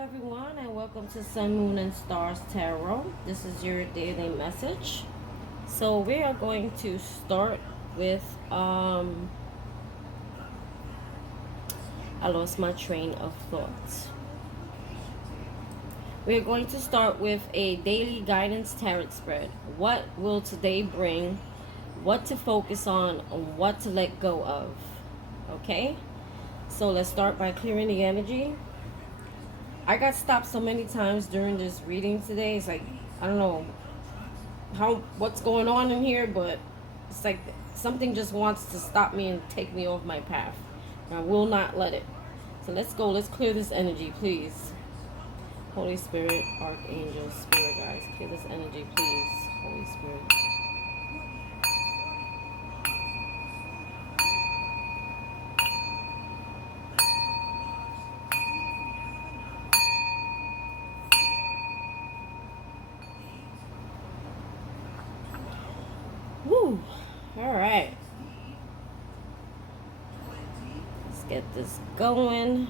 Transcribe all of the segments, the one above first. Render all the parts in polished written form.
everyone, and welcome to Sun, Moon, and Stars Tarot. This is your daily message. So we are going to start with I lost my train of thought. We are going to start with a daily guidance tarot spread. What will today bring? What to focus on? What to let go of? Okay? So let's start by clearing the energy. I got stopped so many times during this reading today. It's like, I don't know what's going on in here, but it's like something just wants to stop me and take me off my path. And I will not let it. So let's go. Let's clear this energy, please. Holy Spirit, Archangel, Spirit guides, clear this energy, please. Holy Spirit. Woo! All right. Let's get this going.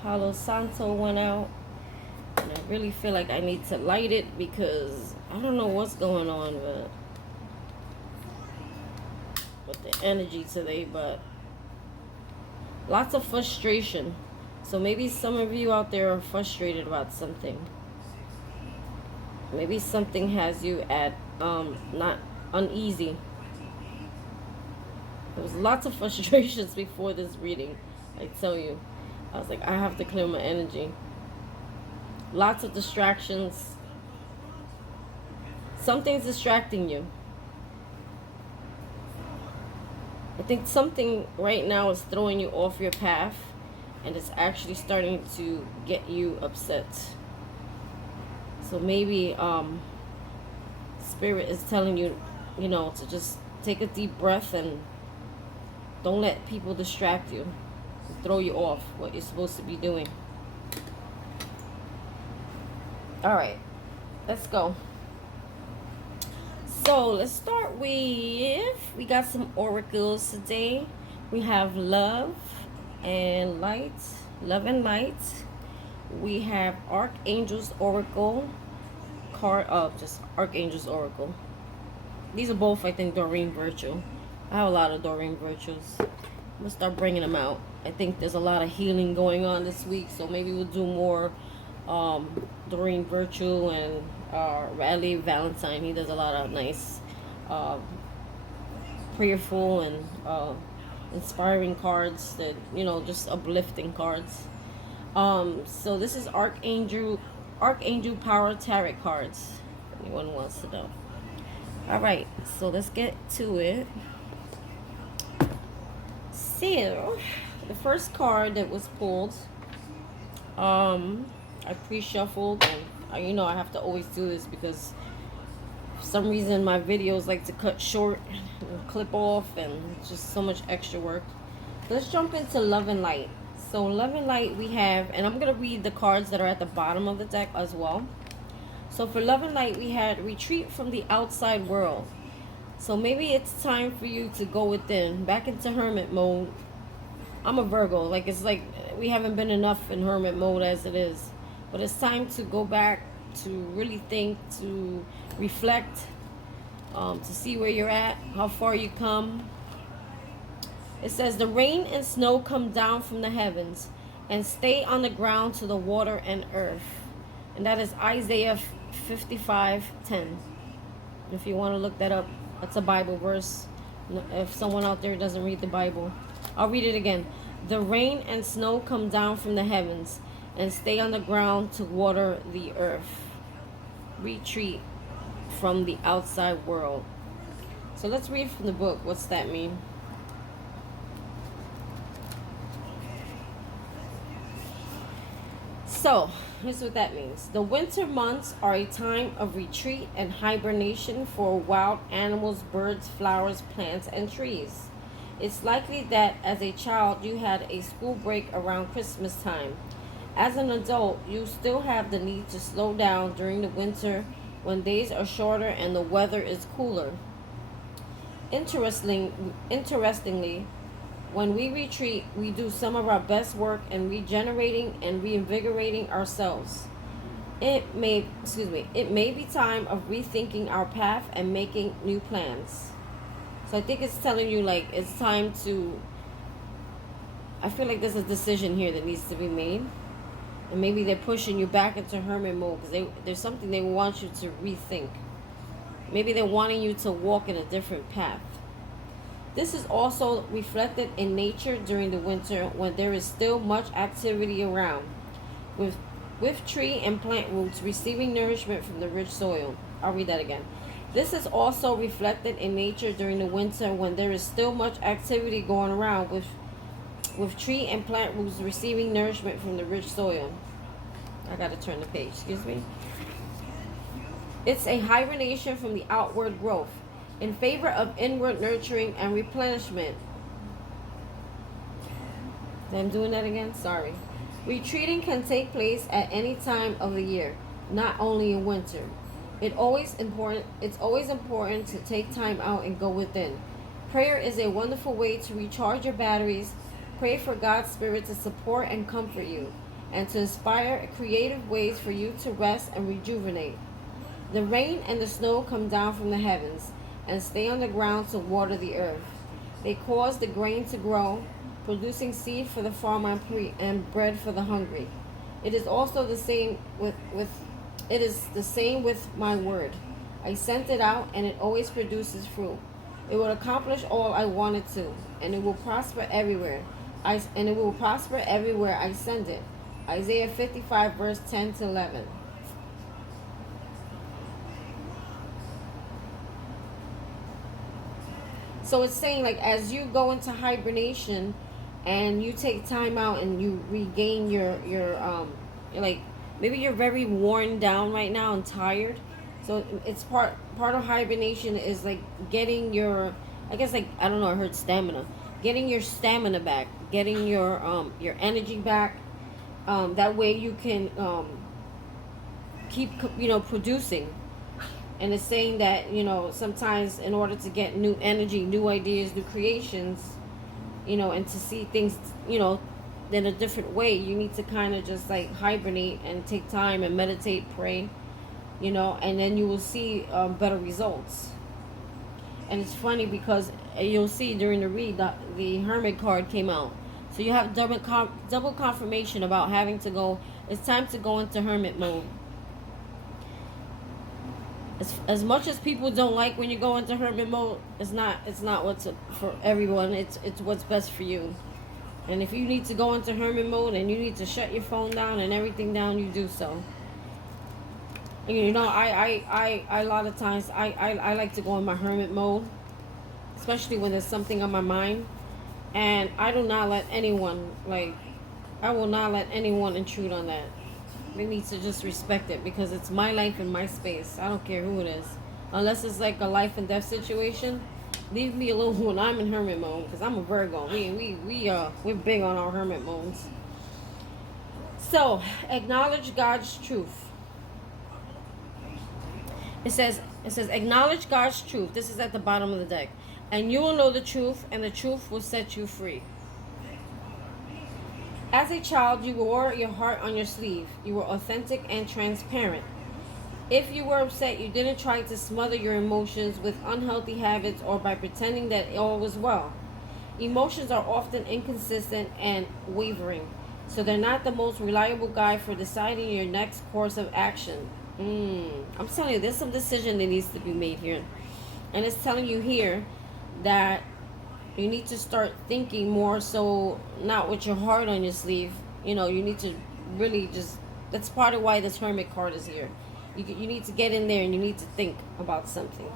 Palo Santo went out. And I really feel like I need to light it because I don't know what's going on with the energy today, but lots of frustration. So maybe some of you out there are frustrated about something. Maybe something has you at not uneasy. There was lots of frustrations before this reading. I tell you, I was like, I have to clear my energy. Lots of distractions. Something's distracting you. I think something right now is throwing you off your path, and it's actually starting to get you upset. So maybe Spirit is telling you, to just take a deep breath and don't let people distract you, throw you off what you're supposed to be doing. All right, let's go. So let's start with, we got some oracles today. We have love and light, love and light. We have Archangel's Oracle card, just Archangel's Oracle. These are both, I think, Doreen Virtue. I have a lot of Doreen Virtues. I'm gonna start bringing them out. I think there's a lot of healing going on this week, so maybe we'll do more Doreen Virtue and Radley Valentine. He does a lot of nice prayerful and inspiring cards that, just uplifting cards. So this is Archangel Power Tarot cards, if anyone wants to know. Alright, so let's get to it. So the first card that was pulled, I pre-shuffled, and I have to always do this because for some reason my videos like to cut short and clip off, and it's just so much extra work. Let's jump into Love and Light. So Love and Light we have, and I'm going to read the cards that are at the bottom of the deck as well. So for Love and Light we had retreat from the outside world. So maybe it's time for you to go within, back into hermit mode. I'm a Virgo, it's like we haven't been enough in hermit mode as it is. But it's time to go back, to really think, to reflect, to see where you're at, how far you come. It says, the rain and snow come down from the heavens and stay on the ground to the water and earth. And that is Isaiah 55:10. If you want to look that up, that's a Bible verse. If someone out there doesn't read the Bible, I'll read it again. The rain and snow come down from the heavens and stay on the ground to water the earth. Retreat from the outside world. So let's read from the book. What's that mean? So, here's what that means. The winter months are a time of retreat and hibernation for wild animals, birds, flowers, plants, and trees. It's likely that as a child you had a school break around Christmas time. As an adult, you still have the need to slow down during the winter when days are shorter and the weather is cooler. Interestingly, When we retreat, we do some of our best work in regenerating and reinvigorating ourselves. It may be time of rethinking our path and making new plans. So I think it's telling you like it's time to, I feel like there's a decision here that needs to be made. And maybe they're pushing you back into hermit mode because there's something they want you to rethink. Maybe they're wanting you to walk in a different path. This is also reflected in nature during the winter when there is still much activity around, with tree and plant roots receiving nourishment from the rich soil. I'll read that again. This is also reflected in nature during the winter when there is still much activity going around, with tree and plant roots receiving nourishment from the rich soil. I gotta turn the page, excuse me. It's a hibernation from the outward growth in favor of inward nurturing and replenishment. I'm doing that again? Sorry. Retreating can take place at any time of the year, not only in winter. It's always important to take time out and go within. Prayer is a wonderful way to recharge your batteries. Pray for God's Spirit to support and comfort you, and to inspire creative ways for you to rest and rejuvenate. The rain and the snow come down from the heavens and stay on the ground to water the earth. They cause the grain to grow, producing seed for the farmer and bread for the hungry. It is also the same with my word. I sent it out and it always produces fruit. It will accomplish all I want it to, and it will prosper everywhere. I send it. Isaiah 55 verse 10 to 11. So it's saying like as you go into hibernation and you take time out and you regain your like maybe you're very worn down right now and tired. So it's part of hibernation is like getting your, I guess, like, I don't know, I heard stamina. Getting your stamina back, getting your energy back. That way you can keep producing. And it's saying that sometimes in order to get new energy, new ideas, new creations, and to see things in a different way, you need to kind of just like hibernate and take time and meditate, pray, and then you will see better results. And it's funny because you'll see during the read that the Hermit card came out. So you have double confirmation about having to go. It's time to go into hermit mode. As much as people don't like when you go into hermit mode, it's not what's for everyone. It's what's best for you. And if you need to go into hermit mode and you need to shut your phone down and everything down, you do so. And I a lot of times I like to go in my hermit mode, especially when there's something on my mind, and I do not let anyone I will not let anyone intrude on that. They need to just respect it because it's my life and my space. I don't care who it is. Unless it's like a life and death situation, leave me alone when I'm in hermit mode because I'm a Virgo. We're big on our hermit modes. So, acknowledge God's truth. It says acknowledge God's truth. This is at the bottom of the deck. And you will know the truth, and the truth will set you free. As a child, you wore your heart on your sleeve. You were authentic and transparent. If you were upset, you didn't try to smother your emotions with unhealthy habits or by pretending that all was well. Emotions are often inconsistent and wavering, so they're not the most reliable guide for deciding your next course of action. I'm telling you, there's some decision that needs to be made here. And it's telling you here that you need to start thinking more so, not with your heart on your sleeve. You need to really just, that's part of why this Hermit card is here. You need to get in there and you need to think about something.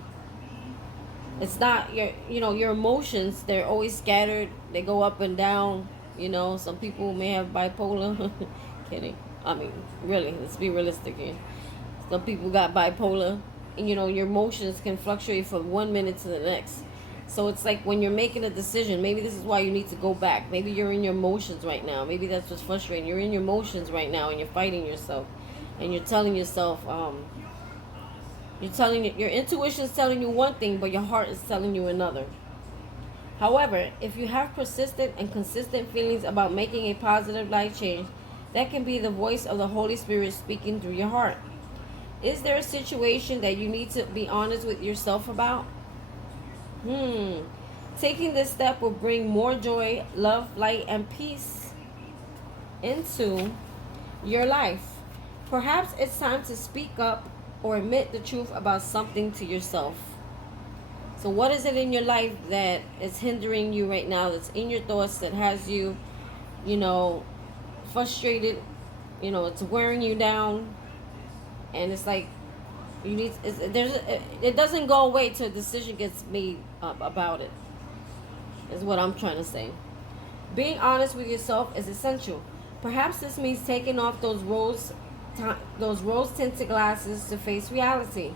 It's not your emotions, they're always scattered. They go up and down. Some people may have bipolar. Kidding. I mean, really, let's be realistic here. Some people got bipolar. And your emotions can fluctuate from 1 minute to the next. So it's like when you're making a decision, maybe this is why you need to go back. Maybe you're in your emotions right now. Maybe that's what's frustrating. You're in your emotions right now and you're fighting yourself. And you're telling yourself, your intuition is telling you one thing, but your heart is telling you another. However, if you have persistent and consistent feelings about making a positive life change, that can be the voice of the Holy Spirit speaking through your heart. Is there a situation that you need to be honest with yourself about? Taking this step will bring more joy, love, light, and peace into your life. Perhaps it's time to speak up or admit the truth about something to yourself. So what is it in your life that is hindering you right now, that's in your thoughts, that has you, frustrated, it's wearing you down, and it's like you need, it doesn't go away till a decision gets made up about it, is what I'm trying to say. Being honest with yourself is essential. Perhaps this means taking off those rose-tinted glasses to face reality.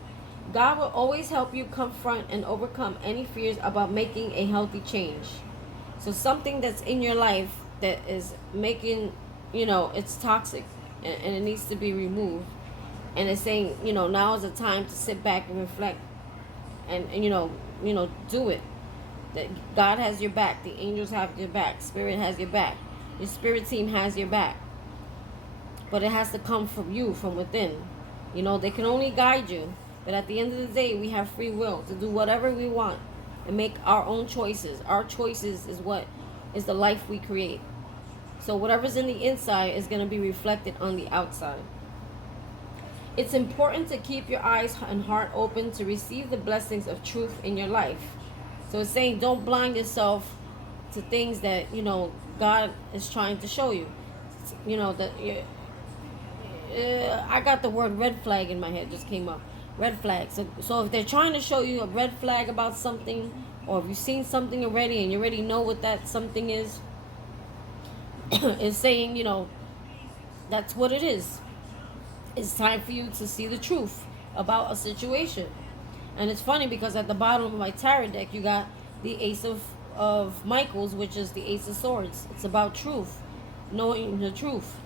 God will always help you confront and overcome any fears about making a healthy change. So something that's in your life that is making, it's toxic, and it needs to be removed. And it's saying, now is the time to sit back and reflect, and do it. That God has your back. The angels have your back. Spirit has your back. Your spirit team has your back. But it has to come from you, from within. They can only guide you. But at the end of the day, we have free will to do whatever we want and make our own choices. Our choices is what is the life we create. So whatever's in the inside is going to be reflected on the outside. It's important to keep your eyes and heart open to receive the blessings of truth in your life. So it's saying don't blind yourself to things that, God is trying to show you. I got the word red flag in my head, just came up. Red flag. So if they're trying to show you a red flag about something, or if you've seen something already and you already know what that something is, it's saying, that's what it is. It's time for you to see the truth about a situation. And it's funny because at the bottom of my tarot deck, you got the Ace of Michaels, which is the Ace of Swords. It's about truth, knowing the truth.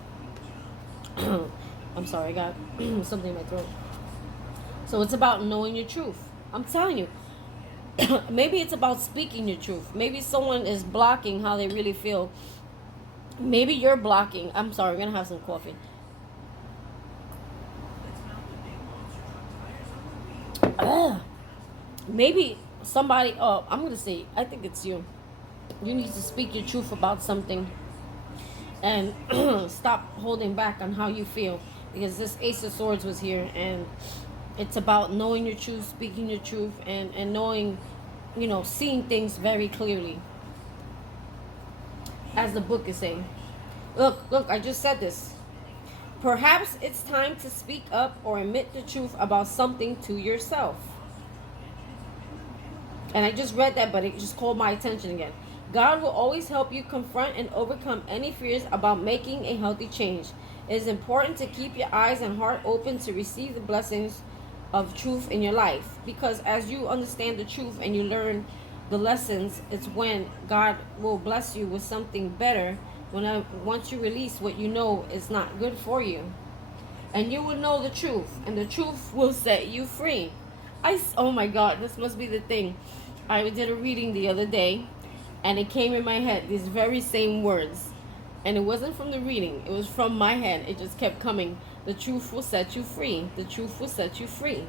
I'm sorry, I got something in my throat. So it's about knowing your truth. I'm telling you. Maybe it's about speaking your truth. Maybe someone is blocking how they really feel. Maybe you're blocking. I'm sorry, we're going to have some coffee. Maybe somebody, I'm going to say, I think it's you. You need to speak your truth about something and stop holding back on how you feel. Because this Ace of Swords was here, and it's about knowing your truth, speaking your truth, and knowing, seeing things very clearly. As the book is saying. Look, I just said this. Perhaps it's time to speak up or admit the truth about something to yourself. And I just read that, but it just called my attention again. God will always help you confront and overcome any fears about making a healthy change. It is important to keep your eyes and heart open to receive the blessings of truth in your life. Because as you understand the truth and you learn the lessons, it's when God will bless you with something better once you release what you know is not good for you. And you will know the truth, and the truth will set you free. Oh my God, this must be the thing. I did a reading the other day, and it came in my head, these very same words. And it wasn't from the reading, it was from my head. It just kept coming. The truth will set you free. The truth will set you free.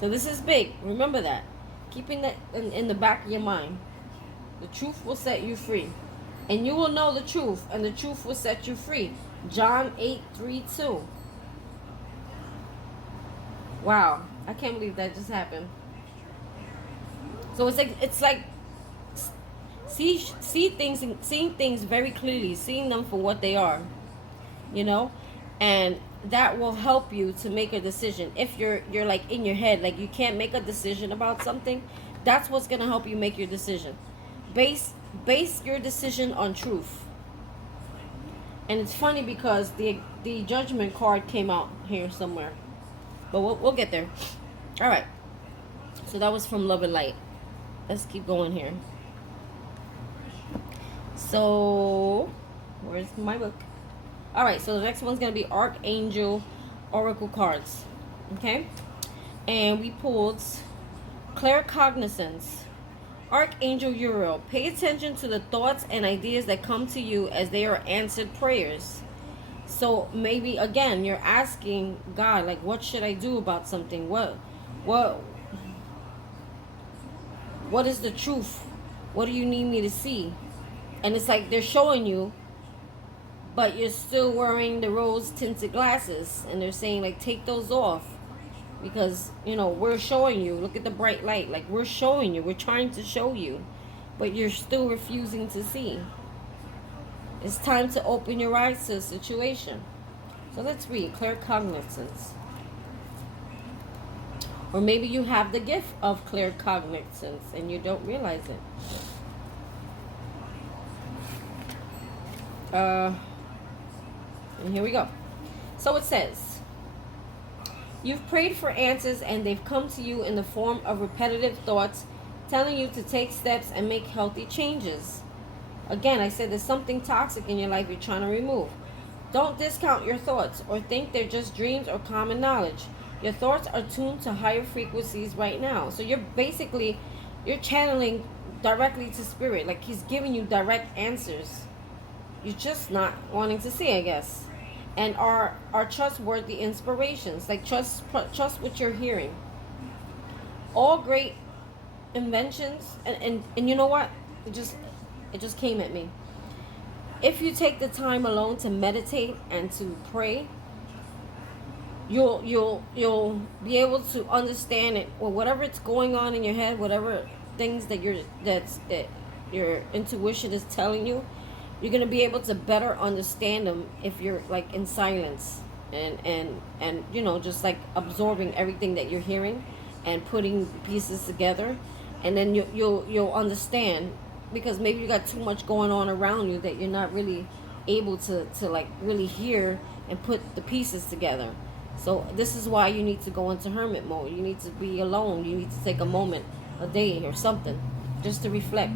So this is big. Remember that. Keeping that in the back of your mind. The truth will set you free. And you will know the truth, and the truth will set you free. John 8:32. Wow, I can't believe that just happened. So it's like seeing things very clearly, seeing them for what they are, and that will help you to make a decision. If you're like in your head, like you can't make a decision about something, that's what's gonna help you make your decision. Base your decision on truth. And it's funny because the Judgment card came out here somewhere, but we'll get there. All right. So that was from Love and Light. Let's keep going here. So, where's my book? All right. So the next one's gonna be Archangel Oracle cards. Okay. And we pulled claircognizance, Archangel Uriel, pay attention to the thoughts and ideas that come to you as they are answered prayers. So maybe again you're asking God, like, what should I do about something? What what is the truth? What do you need me to see? And it's like they're showing you, but you're still wearing the rose tinted glasses, and they're saying, like, take those off, because we're showing you, look at the bright light, like, we're showing you, we're trying to show you, but you're still refusing to see. It's time to open your eyes to the situation. So let's read claircognizance. Or maybe you have the gift of claircognizance and you don't realize it. And here we go. So it says, you've prayed for answers and they've come to you in the form of repetitive thoughts telling you to take steps and make healthy changes. Again, I said there's something toxic in your life you're trying to remove. Don't discount your thoughts or think they're just dreams or common knowledge. Your thoughts are tuned to higher frequencies right now. So you're channeling directly to spirit. Like, he's giving you direct answers. You're just not wanting to see, I guess. And are trustworthy inspirations. Like, trust what you're hearing. All great inventions, and you know what? It just came at me. If you take the time alone to meditate and to pray, you'll be able to understand it, or whatever it's going on in your head, whatever things that your intuition is telling you, you're going to be able to better understand them if you're like in silence and just like absorbing everything that you're hearing and putting pieces together, and then you'll understand, because maybe you got too much going on around you that you're not really able to like really hear and put the pieces together. So this is why you need to go into hermit mode. You need to be alone. You need to take a moment, a day or something, just to reflect.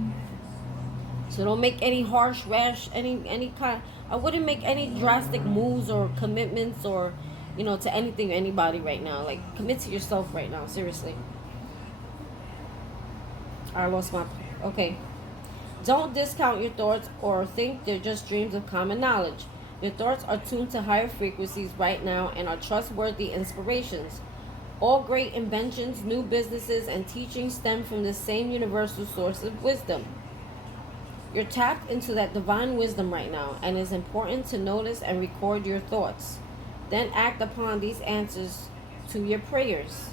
So don't make any harsh, rash, any kind. I wouldn't make any drastic moves or commitments or, to anything, anybody right now. Like, commit to yourself right now, seriously. I lost my. Okay. Don't discount your thoughts or think they're just dreams of common knowledge. Your thoughts are tuned to higher frequencies right now and are trustworthy inspirations. All great inventions, new businesses, and teachings stem from the same universal source of wisdom. You're tapped into that divine wisdom right now, and it's important to notice and record your thoughts. Then act upon these answers to your prayers.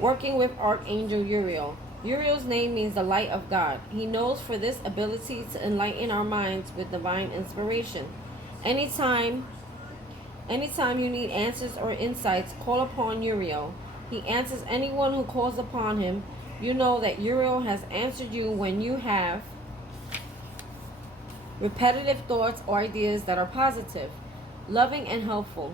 Working with Archangel Uriel. Uriel's name means the light of God. He knows for this ability to enlighten our minds with divine inspiration. Anytime you need answers or insights, call upon Uriel. He answers anyone who calls upon him. You know that Uriel has answered you when you have repetitive thoughts or ideas that are positive, loving, and helpful.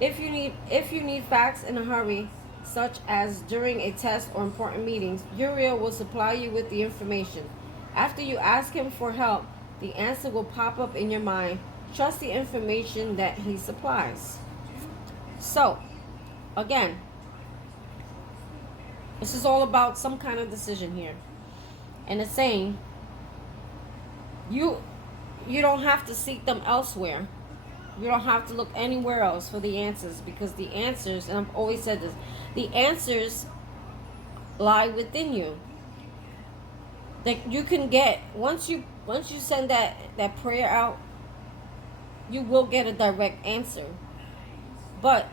If you need facts in a hurry, such as during a test or important meetings, Uriel will supply you with the information. After you ask him for help, the answer will pop up in your mind. Trust the information that he supplies. So, again, this is all about some kind of decision here. And it's saying you don't have to seek them elsewhere. You don't have to look anywhere else for the answers, because the answers, and I've always said this, the answers lie within you. That you can get, once you send that prayer out, you will get a direct answer. But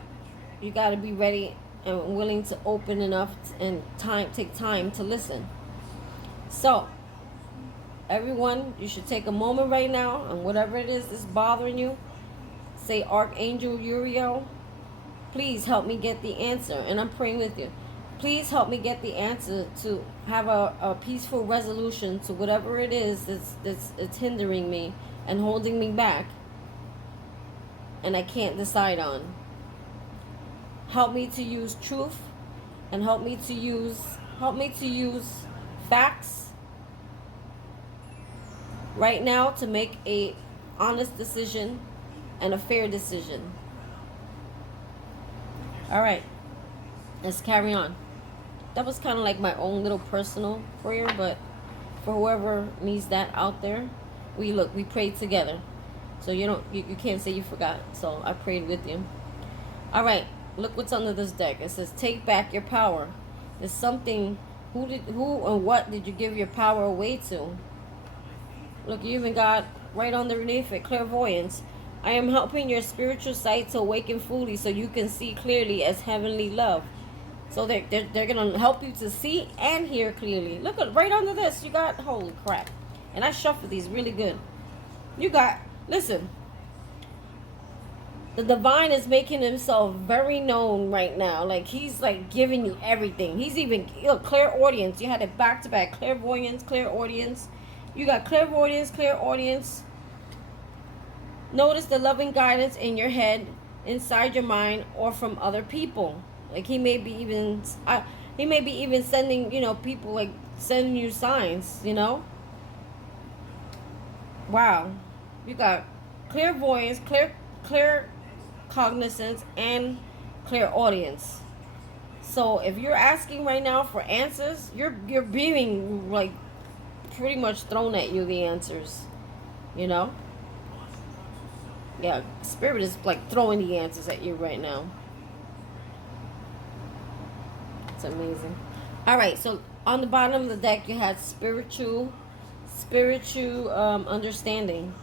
you got to be ready and willing to open enough and take time to listen. So, everyone, you should take a moment right now, and whatever it is that's bothering you, say, Archangel Uriel, please help me get the answer. And I'm praying with you. Please help me get the answer to have a peaceful resolution to whatever it is that's hindering me and holding me back, and I can't decide on. Help me to use truth, and help me to use facts right now to make a honest decision and a fair decision. All right, let's carry on. That was kind of like my own little personal prayer, but for whoever needs that out there, we prayed together. So you can't say you forgot. So I prayed with you. All right, look what's under this deck. It says take back your power. There's something. Who and what did you give your power away to? Look, you even got right underneath it, clairvoyance. I am helping your spiritual sight to awaken fully so you can see clearly as heavenly love. So they're going to help you to see and hear clearly. Look at right under this. You got, holy crap. And I shuffled these really good. You got, listen. The divine is making himself very known right now. Like, he's like giving you everything. He's even, clairaudience. You had it back to back. Clairvoyance, clairaudience. You got clairvoyance, clairaudience. Notice the loving guidance in your head, inside your mind, or from other people. Like he may be even sending, people like sending you signs, Wow. You got clairvoyance, clear cognizance, and clairaudience. So if you're asking right now for answers, you're being like pretty much thrown at you the answers, Yeah, spirit is like throwing the answers at you right now. It's amazing. All right, so on the bottom of the deck you had spiritual understanding.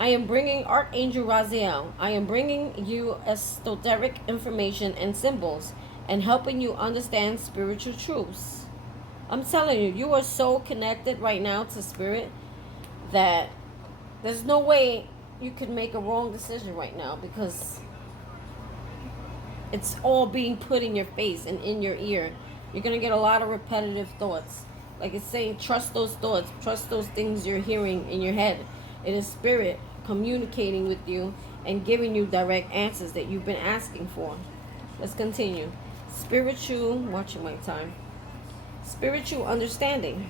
I am bringing Archangel Raziel. I am bringing you esoteric information and symbols and helping you understand spiritual truths. I'm telling you, you are so connected right now to spirit that there's no way you could make a wrong decision right now, because it's all being put in your face and in your ear. You're going to get a lot of repetitive thoughts. Like it's saying, trust those thoughts, trust those things you're hearing in your head. It is spirit communicating with you and giving you direct answers that you've been asking for. Let's continue. Spiritual, watching my time. Spiritual understanding.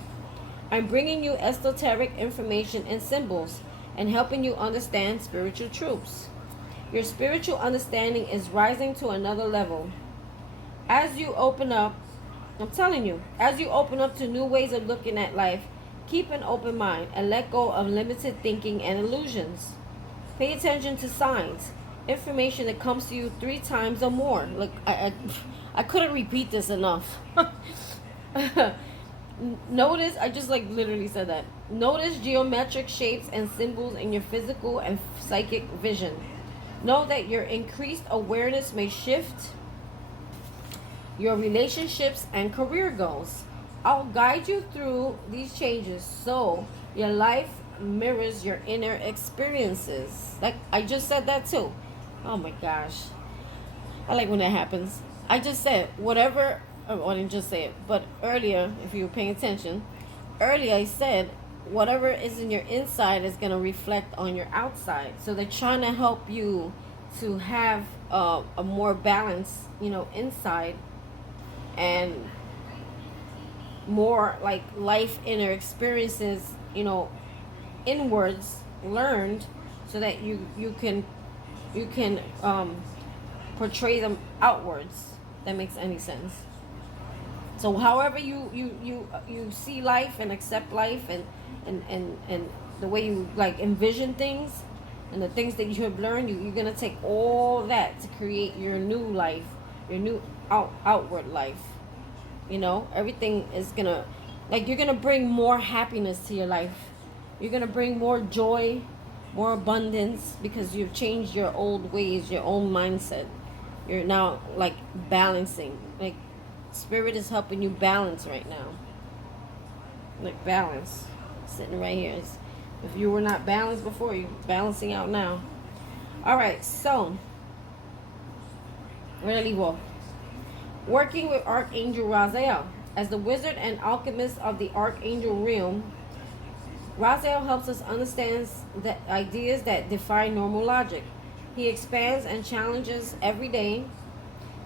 I'm bringing you esoteric information and symbols and helping you understand spiritual truths. Your spiritual understanding is rising to another level. As you open up, I'm telling you, as you open up to new ways of looking at life, keep an open mind and let go of limited thinking and illusions. Pay attention to signs, information that comes to you 3 times or more. Look, I couldn't repeat this enough. Notice, I just like literally said that. Notice geometric shapes and symbols in your physical and psychic vision. Know that your increased awareness may shift your relationships and career goals. I'll guide you through these changes so your life mirrors your inner experiences. Like I just said that too. Oh my gosh. I like when that happens. I just said whatever, I didn't just say it, but earlier, if you were paying attention, earlier I said whatever is in your inside is going to reflect on your outside. So they're trying to help you to have a more balance, inside, and more like life inner experiences, inwards learned, so that you can portray them outwards. That makes any sense. So however you see life and accept life and the way you like envision things and the things that you have learned, you're gonna take all that to create your new life, your new outward life. Everything is gonna, like, you're gonna bring more happiness to your life. You're gonna bring more joy, more abundance, because you've changed your old ways, your own mindset. You're now like balancing. Like spirit is helping you balance right now. Like balance, sitting right here. If you were not balanced before, you're balancing out now. All right, so we're gonna leave off. Working with Archangel Raziel. As the wizard and alchemist of the Archangel realm, Raziel helps us understand the ideas that defy normal logic. He expands and challenges every day,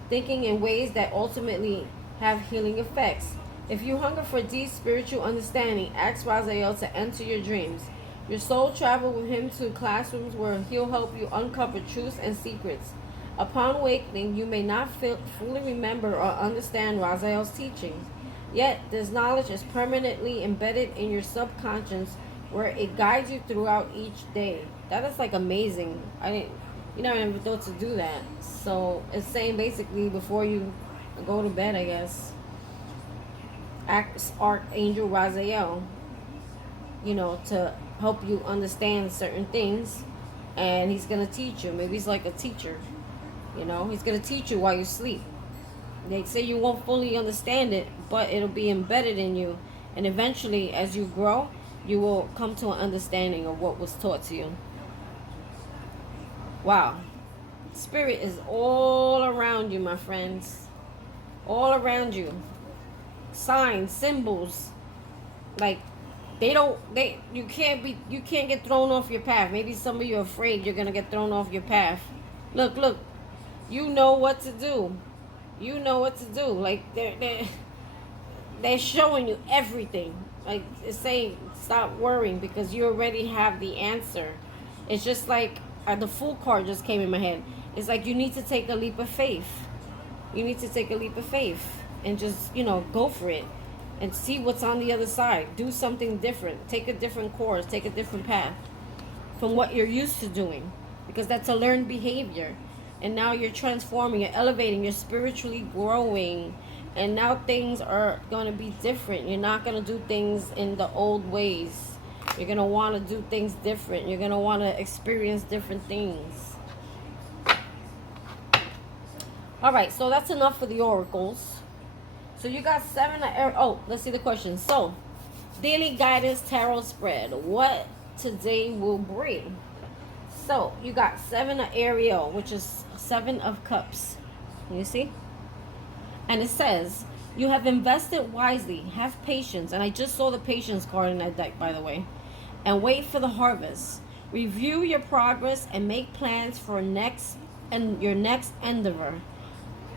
thinking in ways that ultimately have healing effects. If you hunger for deep spiritual understanding, ask Raziel to enter your dreams. Your soul travel with him to classrooms where he'll help you uncover truths and secrets. Upon awakening, you may not fully remember or understand Raziel's teachings. Yet, this knowledge is permanently embedded in your subconscious where it guides you throughout each day. That is like amazing. I never thought to do that. So, it's saying basically before you go to bed, I guess, ask Archangel Raziel, to help you understand certain things. And he's going to teach you. Maybe he's like a teacher. He's going to teach you while you sleep. They say you won't fully understand it, but it'll be embedded in you. And eventually, as you grow, you will come to an understanding of what was taught to you. Wow. Spirit is all around you, my friends. All around you. Signs, symbols. Like, you can't get thrown off your path. Maybe some of you are afraid you're going to get thrown off your path. Look. You know what to do. You know what to do. Like, they're showing you everything. Like, it's saying stop worrying because you already have the answer. It's just like the Fool card just came in my head. It's like you need to take a leap of faith. You need to take a leap of faith and just, go for it and see what's on the other side. Do something different. Take a different course. Take a different path from what you're used to doing, because that's a learned behavior. And now you're transforming, you're elevating, you're spiritually growing. And now things are going to be different. You're not going to do things in the old ways. You're going to want to do things different. You're going to want to experience different things. All right, so that's enough for the oracles. So you got 7 of... Oh, let's see the question. So, daily guidance tarot spread. What today will bring? So, you got 7 of Ariel, which is 7 of Cups. You see? And it says, you have invested wisely. Have patience. And I just saw the patience card in that deck, by the way. And wait for the harvest. Review your progress and make plans for your next endeavor.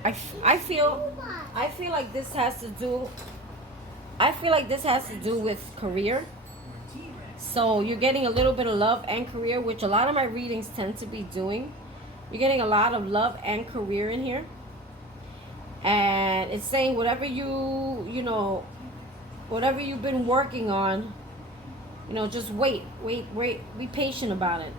I feel like this has to do... with career. So you're getting a little bit of love and career, which a lot of my readings tend to be doing. You're getting a lot of love and career in here. And it's saying whatever whatever you've been working on, just wait. Be patient about it.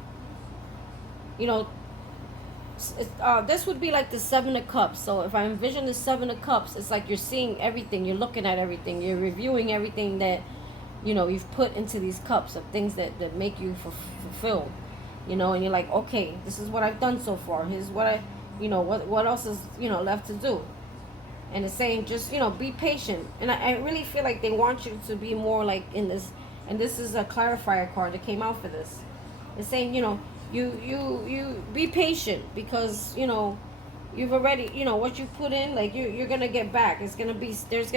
This would be like the 7 of Cups. So if I envision the 7 of Cups, it's like you're seeing everything. You're looking at everything. You're reviewing everything that you've put into these cups of things that make you fulfilled, and you're like, okay, this is what I've done so far. Here's what what else is, left to do. And it's saying just, be patient. And I really feel like they want you to be more like in this, and this is a clarifier card that came out for this. It's saying, you be patient because, you've already, what you put in, like you're going to get back. There's going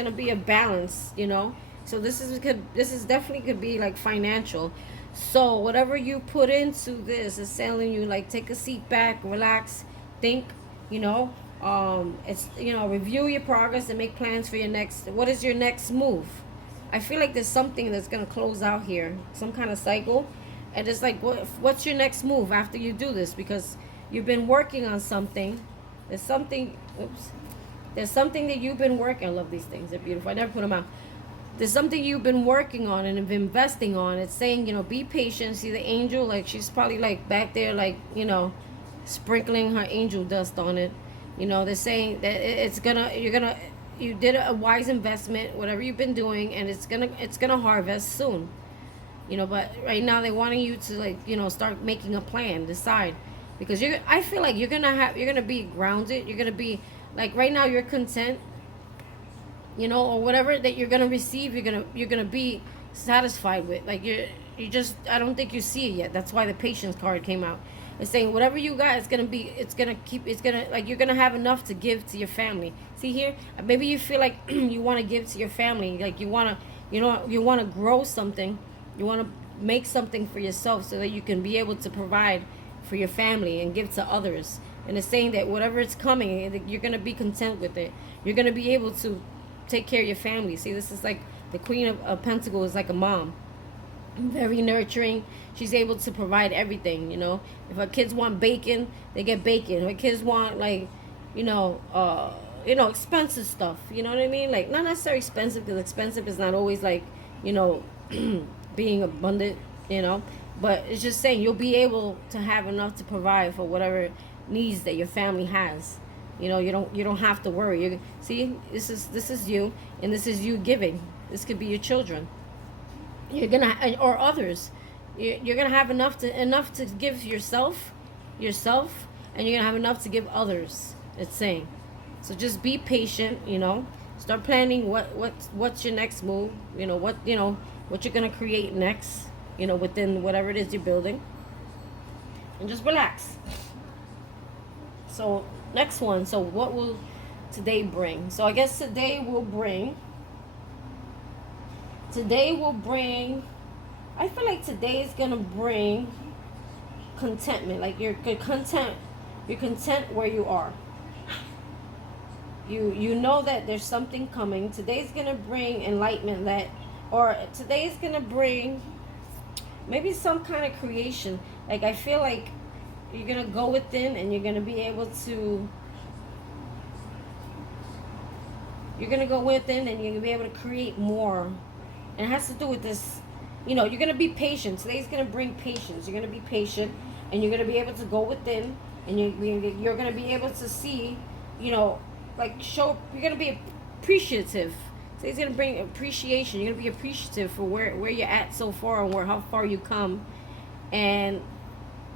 to be a balance, So this is definitely could be like financial. So whatever you put into this is telling you, like, take a seat back, relax, think, it's, review your progress and make plans for what is your next move. I feel like there's something that's going to close out here, some kind of cycle. And it's like, what's your next move after you do this? Because you've been working on something. There's something that you've been working. I love these things. They're beautiful. I never put them out. There's something you've been working on and investing on. It's saying, be patient. See the angel, like she's probably like back there, like, sprinkling her angel dust on it. They're saying that you did a wise investment, whatever you've been doing, and it's gonna harvest soon. But right now they're wanting you to, like, start making a plan, decide, because I feel like you're gonna be grounded. You're gonna be like, right now you're content. Or whatever that you're gonna receive, you're gonna be satisfied with. Like I don't think you see it yet. That's why the patience card came out. It's saying whatever you got, you're gonna have enough to give to your family. See here, maybe you feel like you want to give to your family, like you want to grow something, you want to make something for yourself so that you can be able to provide for your family and give to others. And it's saying that whatever is coming, you're gonna be content with it. You're gonna be able to take care of your family. See, this is like the Queen of Pentacles is like a mom. very nurturing. She's able to provide everything, you know. If her kids want bacon, they get bacon. If her kids want like, you know, expensive stuff, you know what I mean? Like not necessarily expensive, because expensive is not always like, you know, being abundant, you know. But it's just saying you'll be able to have enough to provide for whatever needs that your family has. You know, you don't have to worry. You see, this is you, and this is you giving. This could be your children. You're gonna, or others. You're gonna have enough to give yourself, and you're gonna have enough to give others. It's saying, so just be patient. You know, start planning what's your next move. What you're gonna create next. You know, within whatever it is you're building, and just relax. So next one. So what will today bring? So I guess today will bring, I feel like today is gonna bring contentment. Like you're content where you are. You know that there's something coming. Today's gonna bring enlightenment, or today's gonna bring maybe some kind of creation. Like I feel like you're gonna go within, and you're gonna be able to. You're gonna go within, and you're gonna be able to create more. And it has to do with this, you know, you're going to be patient. Today's going to bring patience. You're going to be patient, and you're going to be able to go within, and you're going to be able to see, you know, like you're going to be appreciative. Today's going to bring appreciation. You're going to be appreciative for where you're at so far, and how far you come. And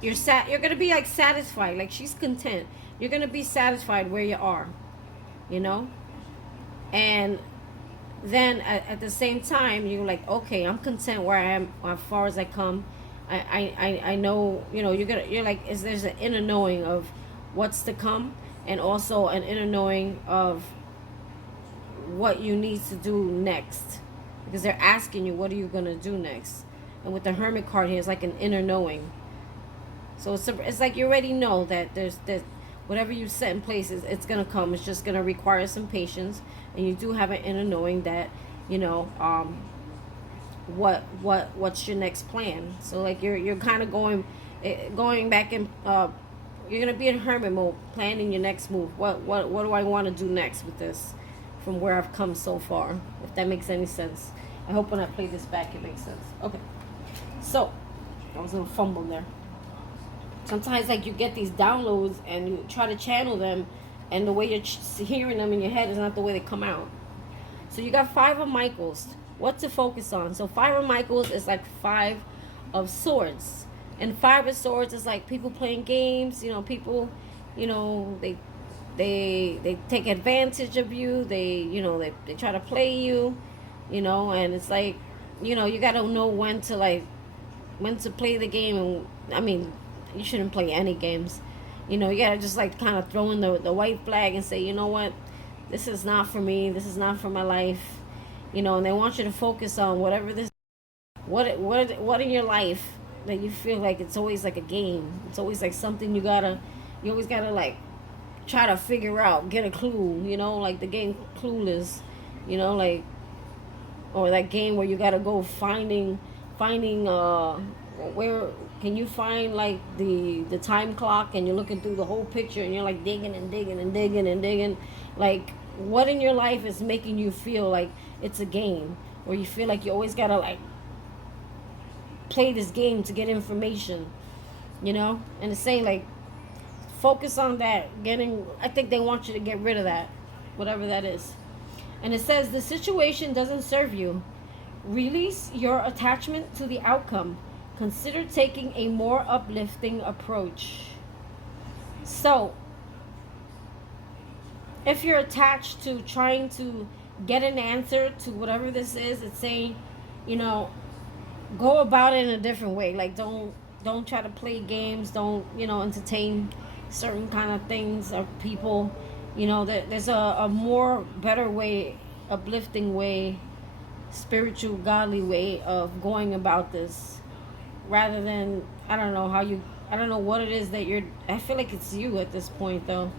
you're going to be like satisfied. Like she's content. You're going to be satisfied where you are, you know? And then at the same time, you're like, okay, I'm content where I am, as far as I come. I know, you know, you're like, there's an inner knowing of what's to come, and also an inner knowing of what you need to do next, because they're asking you, what are you gonna do next? And with the Hermit card here, it's like an inner knowing. So it's like you already know that that whatever you set in place, it's gonna come. It's just gonna require some patience, and you do have an inner knowing that, you know, what's your next plan. So like you're kind of going back in. You're gonna be in hermit mode, planning your next move. What do I want to do next with this, from where I've come so far? If that makes any sense. I hope when I play this back, it makes sense. Okay. So I was a little fumble there. Sometimes like you get these downloads and you try to channel them, and the way you're hearing them in your head is not the way they come out. So you got Five of Michaels. What to focus on? So Five of Michaels is like Five of Swords. And Five of Swords is like people playing games. You know, people, you know, they take advantage of you. They try to play you, you know, and it's like, you know, you got to know when to play the game. And I mean, you shouldn't play any games. You know, you gotta just like kind of throw in the white flag and say, you know what, this is not for me. This is not for my life. You know, and they want you to focus on whatever this, what in your life that you feel like it's always like a game. It's always like something you always gotta like try to figure out, get a clue. You know, like the game Clueless. You know, like, or that game where you gotta go finding where can you find like the time clock, and you're looking through the whole picture, and you're like digging and digging and digging and digging. Like, what in your life is making you feel like it's a game, or you feel like you always gotta like play this game to get information, you know? And it's saying like focus on that. I think they want you to get rid of that, whatever that is. And it says the situation doesn't serve you. Release your attachment to the outcome. Consider taking a more uplifting approach. So, if you're attached to trying to get an answer to whatever this is, it's saying, you know, go about it in a different way. Like, don't try to play games. Don't, you know, entertain certain kind of things or people. You know, there's a more better way, uplifting way, spiritual, godly way of going about this. Rather than, I don't know what it is that I feel like it's you at this point though.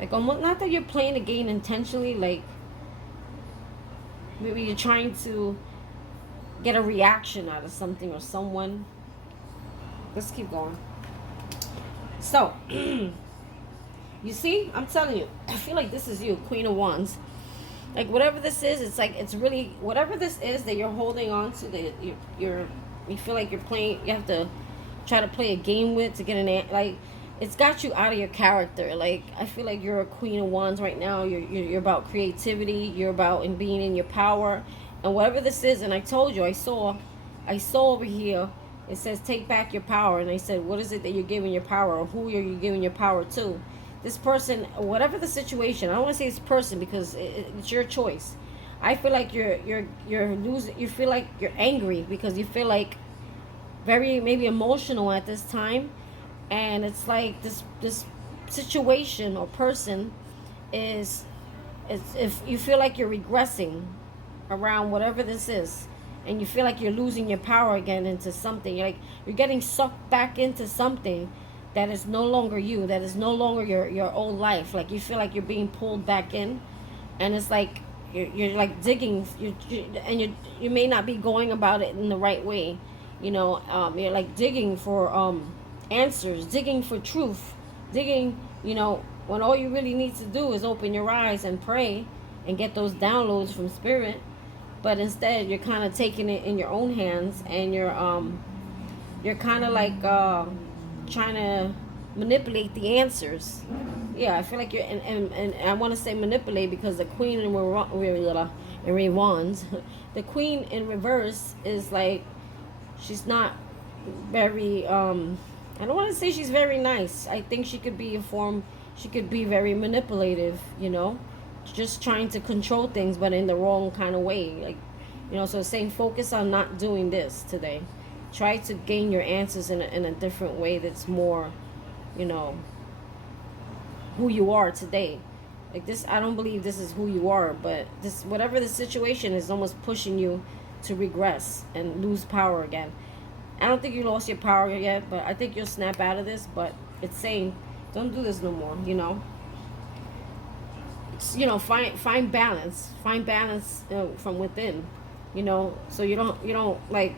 Like, almost, not that you're playing the game intentionally, like maybe you're trying to get a reaction out of something or someone. Let's keep going. So, you see, I'm telling you, I feel like this is you, Queen of Wands. Like whatever this is, it's like it's really whatever this is that you're holding on to, that you feel like you're playing. You have to try to play a game with to get like it's got you out of your character. Like I feel like you're a Queen of Wands right now. You're about creativity. You're about in being in your power, and whatever this is. And I told you, I saw over here. It says take back your power, and I said, what is it that you're giving your power, or who are you giving your power to? This person, whatever the situation, I don't want to say this person because it's your choice. I feel like you're losing. You feel like you're angry because you feel like very maybe emotional at this time, and it's like this situation or person is if you feel like you're regressing around whatever this is, and you feel like you're losing your power again into something. You're getting sucked back into something that is no longer you, that is no longer your old life. Like you feel like you're being pulled back in, and it's like you're like digging, you may not be going about it in the right way. You're like digging for answers, digging for truth, digging. When all you really need to do is open your eyes and pray and get those downloads from spirit. But instead, you're kind of taking it in your own hands, and you're kind of like trying to manipulate the answers. Yeah, I feel like you're, and I want to say manipulate because the Queen in Wands, the Queen in reverse is like, she's not very, I don't want to say she's very nice. I think she could be she could be very manipulative, just trying to control things, but in the wrong kind of way. So saying focus on not doing this today. Try to gain your answers in a different way that's more, who you are today. Like this, I don't believe this is who you are, but this, whatever the situation is, almost pushing you to regress and lose power again. I don't think you lost your power yet, but I think you'll snap out of this. But it's saying, don't do this no more. Find balance, from within. So you don't like.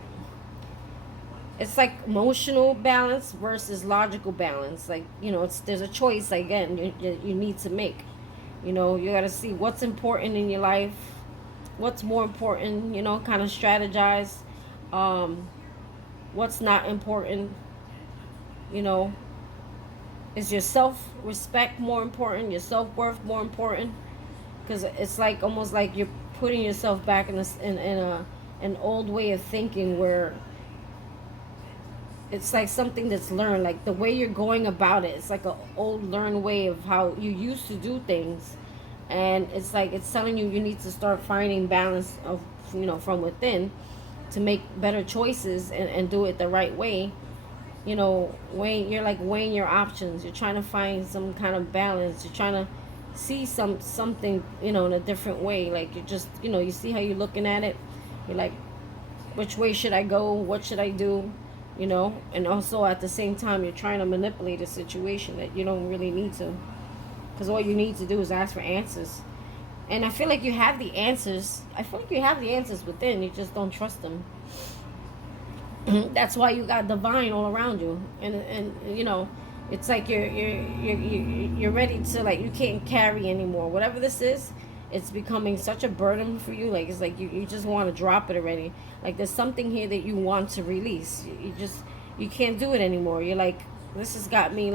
It's like emotional balance versus logical balance. There's a choice again you need to make. You got to see what's important in your life, what's more important. Kind of strategize. What's not important. Is your self-respect more important? Your self-worth more important? Because it's like almost like you're putting yourself back in an old way of thinking where it's like something that's learned, like the way you're going about it. It's like an old learned way of how you used to do things, and it's like it's telling you need to start finding balance of from within to make better choices and do it the right way. Weighing your options. You're trying to find some kind of balance. You're trying to see something in a different way. Like you just you see how you're looking at it. You're like, which way should I go? What should I do? And also at the same time you're trying to manipulate a situation that you don't really need to, because all you need to do is ask for answers. And I feel like you have the answers. I feel like you have the answers within. You just don't trust them. That's why you got divine all around you, and it's like you're ready to, like, you can't carry anymore. Whatever this is, it's becoming such a burden for you. Like it's like you just want to drop it already. Like there's something here that you want to release. You can't do it anymore. You're like, this has got me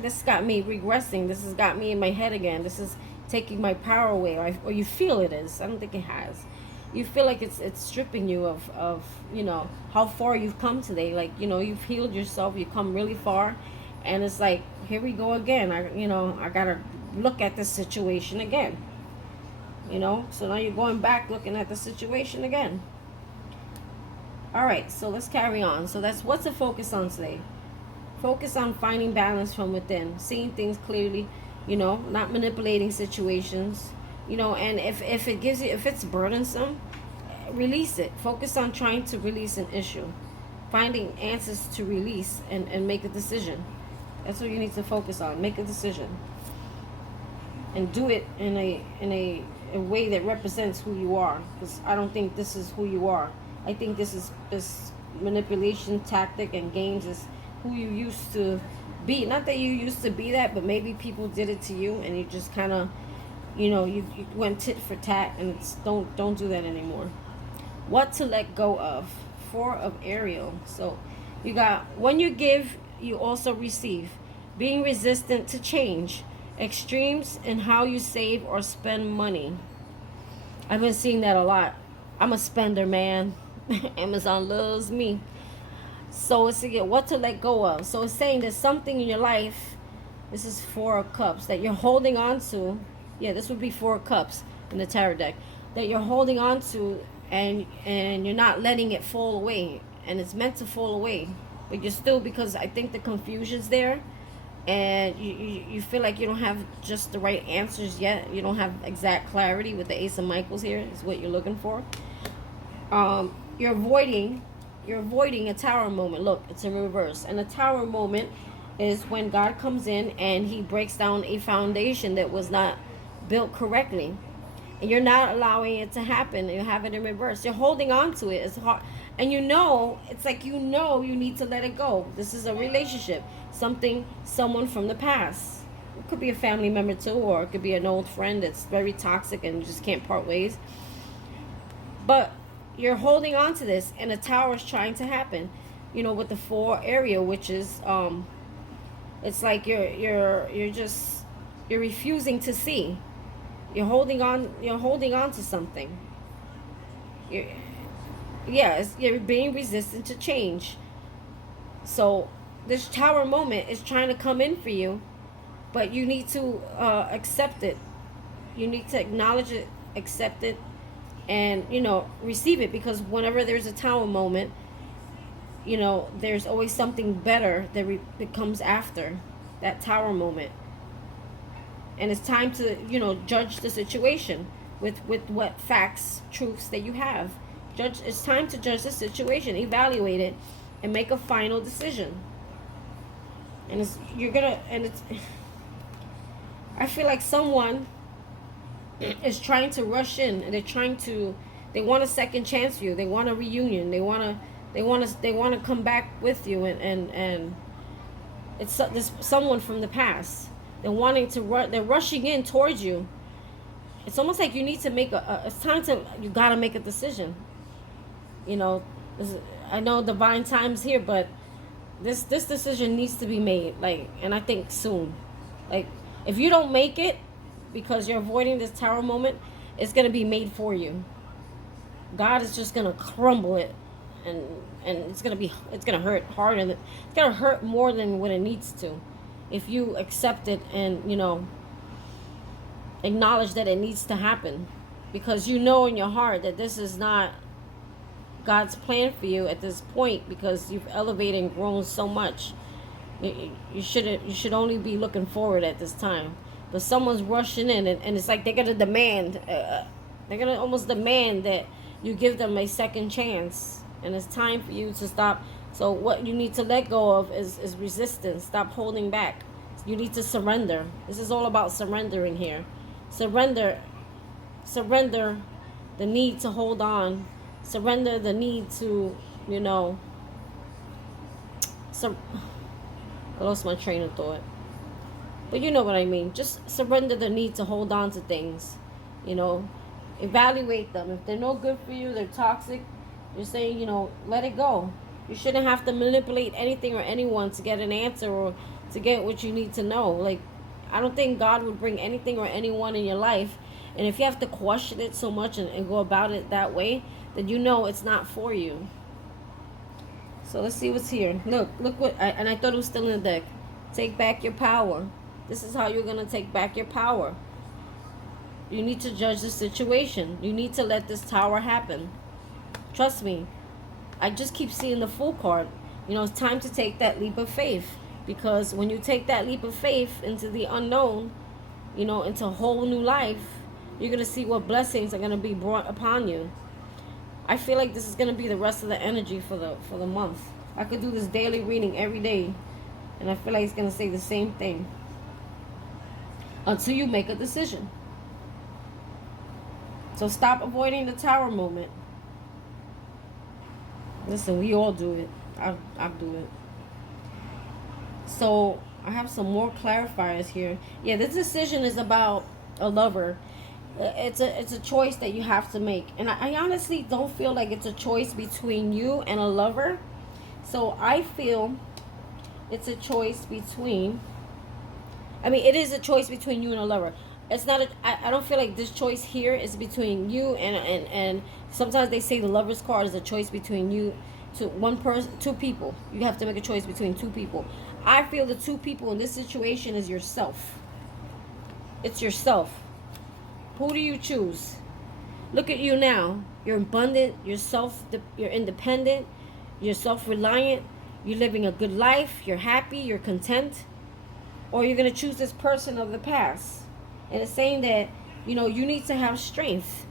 this has got me regressing. This has got me in my head again. This is taking my power away, or you feel it is. I don't think it has. You feel like it's stripping you of how far you've come today. Like you've healed yourself. You've come really far, and it's like, here we go again. I gotta look at this situation again. So now you're going back looking at the situation again. All right, so let's carry on. So that's what's to focus on today. Focus on finding balance from within, seeing things clearly, not manipulating situations, and if it's burdensome, release it. Focus on trying to release an issue, finding answers to release, and make a decision. That's what you need to focus on. Make a decision. And do it in a way that represents who you are. Because I don't think this is who you are. I think this manipulation tactic and games is who you used to be. Not that you used to be that, but maybe people did it to you, and you just kind of, you went tit for tat, and it's don't do that anymore. What to let go of? Four of Ariel. So you got, when you give, you also receive. Being resistant to change. Extremes in how you save or spend money. I've been seeing that a lot. I'm a spender, man. Amazon loves me. So it's again, what to let go of. So it's saying there's something in your life. This is Four of Cups that you're holding on to. Yeah, this would be Four of Cups in the tarot deck, that you're holding on to, and you're not letting it fall away, and it's meant to fall away, but you're still, because I think the confusion's there, and you feel like you don't have just the right answers yet. You don't have exact clarity with the Ace of Michaels here is what you're looking for. You're avoiding a tower moment. Look, it's in reverse. And a tower moment is when God comes in and he breaks down a foundation that was not built correctly, and you're not allowing it to happen. You have it in reverse. You're holding on to it. It's hard, and it's like you need to let it go. This is a relationship, someone from the past. It could be a family member too, or it could be an old friend that's very toxic and you just can't part ways. But you're holding on to this, and a tower is trying to happen. With the four area, which is it's like you're refusing to see. You're holding on to something. You're being resistant to change. So this tower moment is trying to come in for you, but you need to accept it. You need to acknowledge it, accept it, and receive it, because whenever there's a tower moment, there's always something better that comes after that tower moment. And it's time to judge the situation with what facts, truths that you have. It's time to judge the situation, evaluate it, and make a final decision. And I feel like someone is trying to rush in, and they want a second chance for you. They want a reunion. They want to come back with you, and it's this someone from the past. They're rushing in towards you. It's almost like you need to you gotta make a decision. I know divine time's here, but this decision needs to be made, and I think soon. If you don't make it, because you're avoiding this tower moment, it's going to be made for you. God is just going to crumble it, and it's going to hurt harder. It's going to hurt more than what it needs to, if you accept it and acknowledge that it needs to happen, because in your heart that this is not God's plan for you at this point, because you've elevated and grown so much. You should only be looking forward at this time. But someone's rushing in, and it's like they're gonna demand. They're gonna almost demand that you give them a second chance, and it's time for you to stop. So what you need to let go of is resistance. Stop holding back. You need to surrender. This is all about surrendering here. Surrender the need to hold on. Surrender the need to, I lost my train of thought. But you know what I mean. Just surrender the need to hold on to things. Evaluate them. If they're no good for you, they're toxic, you're saying, let it go. You shouldn't have to manipulate anything or anyone to get an answer or to get what you need to know. I don't think God would bring anything or anyone in your life. And if you have to question it so much and go about it that way, then it's not for you. So let's see what's here. Look what, I thought it was still in the deck. Take back your power. This is how you're going to take back your power. You need to judge the situation. You need to let this tower happen. Trust me. I just keep seeing the Fool card. It's time to take that leap of faith. Because when you take that leap of faith into the unknown, into a whole new life, you're going to see what blessings are going to be brought upon you. I feel like this is going to be the rest of the energy for the month. I could do this daily reading every day, and I feel like it's going to say the same thing until you make a decision. So stop avoiding the tower moment Listen, we all do it. I do it. So I have some more clarifiers here. Yeah, this decision is about a lover. It's a choice that you have to make, and I honestly don't feel like it's a choice between you and a lover. So I feel it's a choice between. I mean, it is a choice between you and a lover. It's not. I don't feel like this choice here is between you and. Sometimes they say the lover's card is a choice between you to one person, two people. You have to make a choice between two people. I feel the two people in this situation is yourself. It's yourself. Who do you choose? Look at you now. You're abundant. You're independent. You're self-reliant. You're living a good life. You're happy. You're content. Or you're going to choose this person of the past. And it's saying that, you need to have strength.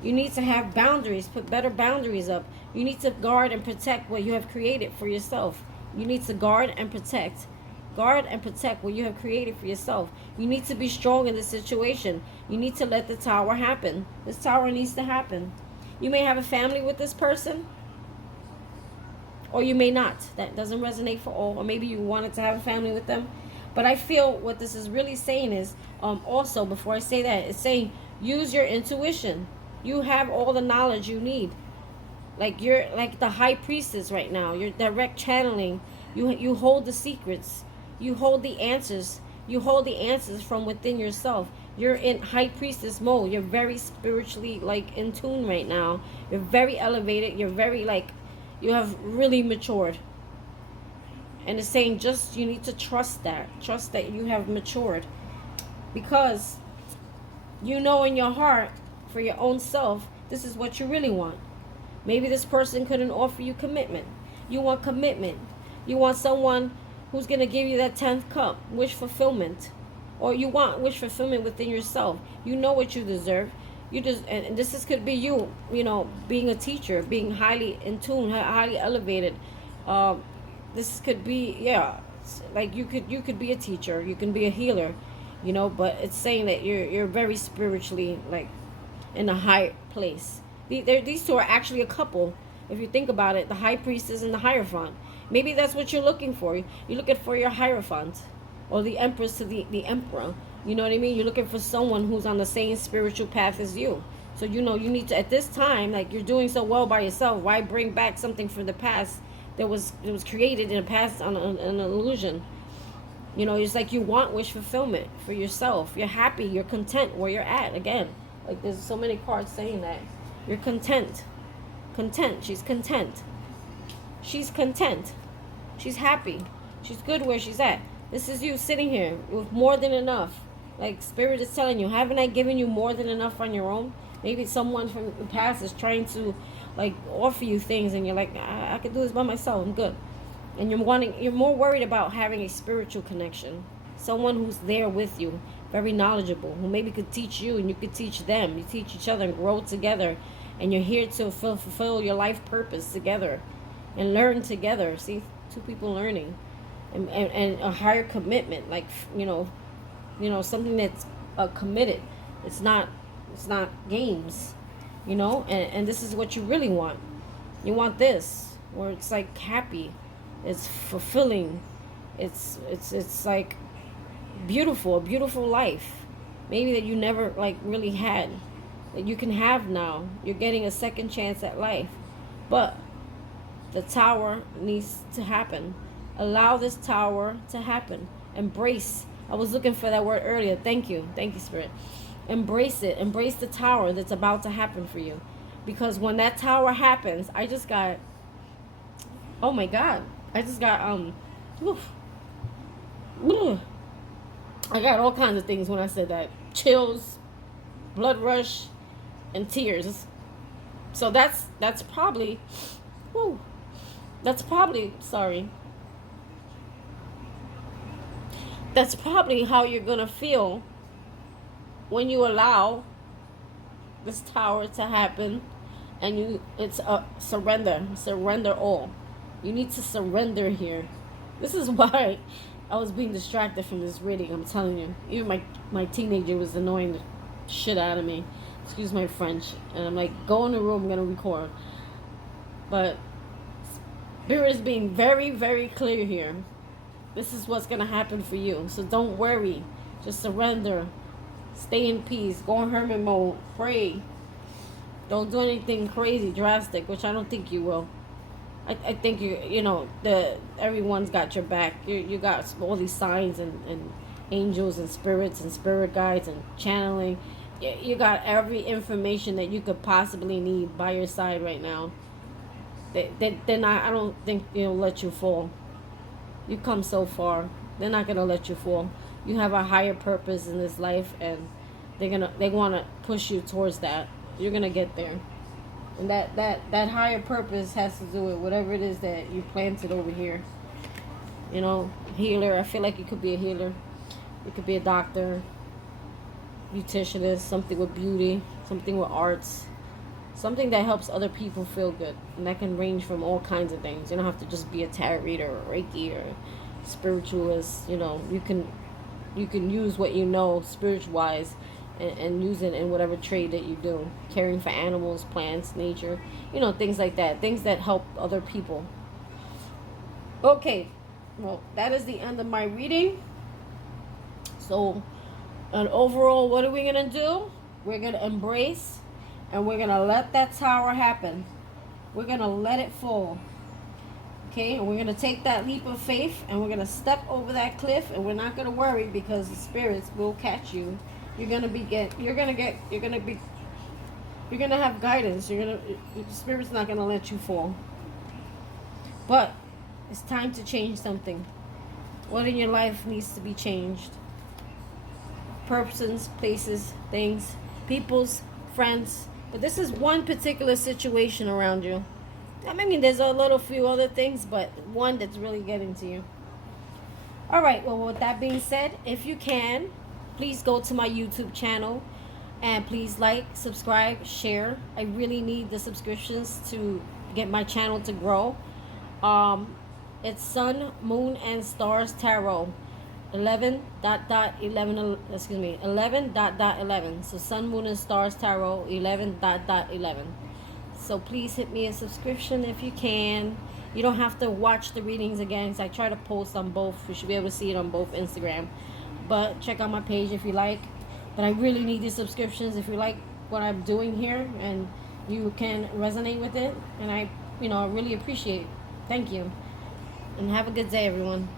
You need to have boundaries. Put better boundaries up. You need to guard and protect what you have created for yourself. You need to guard and protect. Guard and protect what you have created for yourself. You need to be strong in this situation. You need to let the tower happen. This tower needs to happen. You may have a family with this person, or you may not. That doesn't resonate for all. Or maybe you wanted to have a family with them. But I feel what this is really saying is, also, before I say that, it's saying use your intuition. You have all the knowledge you need. Like you're like the high priestess right now. You're direct channeling. You hold the secrets. You hold the answers. You hold the answers from within yourself. You're in high priestess mode. You're very spiritually in tune right now. You're very elevated. You're very you have really matured. And it's saying just you need to trust that. Trust that you have matured. Because you know in your heart, for your own self, this is what you really want. Maybe this person couldn't offer you commitment. You want commitment. You want someone who's going to give you that 10th cup, wish fulfillment. Or you want wish fulfillment within yourself. You know what you deserve. And could be you, being a teacher, being highly in tune, highly elevated. This could be, like you could be a teacher, you can be a healer, but it's saying that you're very spiritually in a high place. These two are actually a couple. If you think about it, the high priestess and the hierophant. Maybe that's what you're looking for. You're looking for your hierophant, or the empress to the emperor. You know what I mean? You're looking for someone who's on the same spiritual path as you. So you need to, at this time, you're doing so well by yourself. Why bring back something from the past that was created in the past on an illusion? It's like you want wish fulfillment for yourself. You're happy. You're content where you're at. Again, there's so many cards saying that. You're content. Content. She's content. She's content. She's happy. She's good where she's at. This is you sitting here with more than enough. Spirit is telling you, haven't I given you more than enough on your own? Maybe someone from the past is trying to offer you things, and you're like, I could do this by myself. I'm good. And you're more worried about having a spiritual connection. Someone who's there with you, very knowledgeable, who maybe could teach you and you could teach them. You teach each other and grow together. And you're here to fulfill your life purpose together and learn together. See, two people learning. And a higher commitment, something that's committed. It's not games, and this is what you really want. You want this, where it's happy, it's fulfilling, it's beautiful, a beautiful life, maybe that you never really had, that you can have now. You're getting a second chance at life, but the tower needs to happen. Allow this tower to happen. Embrace. I was looking for that word earlier. Thank you, Spirit. Embrace it. Embrace the tower that's about to happen for you, because when that tower happens, I just got, oh my God, I just got I got all kinds of things when I said that. Chills, blood rush, and tears. So that's probably, sorry. That's probably how you're gonna feel when you allow this tower to happen, and it's a surrender all. You need to surrender here. This is why I was being distracted from this reading. I'm telling you, even my teenager was annoying the shit out of me. Excuse my French. And I'm like, go in the room, I'm gonna record. But Spirit is being very, very clear here. This is what's going to happen for you. So don't worry. Just surrender. Stay in peace. Go in hermit mode. Pray. Don't do anything crazy, drastic, which I don't think you will. I think everyone's got your back. You got all these signs and angels and spirits and spirit guides and channeling. You got every information that you could possibly need by your side right now. They're not. I don't think they'll let you fall. You come so far. They're not gonna let you fall. You have a higher purpose in this life, and they want to push you towards that. You're gonna get there, and that higher purpose has to do with whatever it is that you planted over here. Healer. I feel like you could be a healer. You could be a doctor, beauticianist, something with beauty, something with arts, something that helps other people feel good, and that can range from all kinds of things. You don't have to just be a tarot reader or Reiki or spiritualist. You can use what you know spiritual wise and use it in whatever trade that you do. Caring for animals, plants, nature, things like that. Things that help other people. Okay, well, that is the end of my reading. So, and overall, what are we going to do? We're going to embrace, and we're going to let that tower happen. We're going to let it fall. Okay, and we're going to take that leap of faith, and we're going to step over that cliff, and we're not going to worry, because the spirits will catch you. You're going to have guidance. The spirit's not going to let you fall. But it's time to change something. What in your life needs to be changed? Persons, places, things, people's, friends. But this is one particular situation around you. I mean, there's a little few other things, but one that's really getting to you. All right, well, with that being said, if you can, please go to my YouTube channel and please like, subscribe, share. I really need the subscriptions to get my channel to grow. It's Sun, Moon, and Stars Tarot. 11.11. So Sun, Moon, and Stars Tarot 11.11. So please hit me a subscription if you can. You don't have to watch the readings again, because I try to post on both. You should be able to see it on both Instagram. But check out my page if you like. But I really need these subscriptions if you like what I'm doing here and you can resonate with it. And I really appreciate it. Thank you. And have a good day, everyone.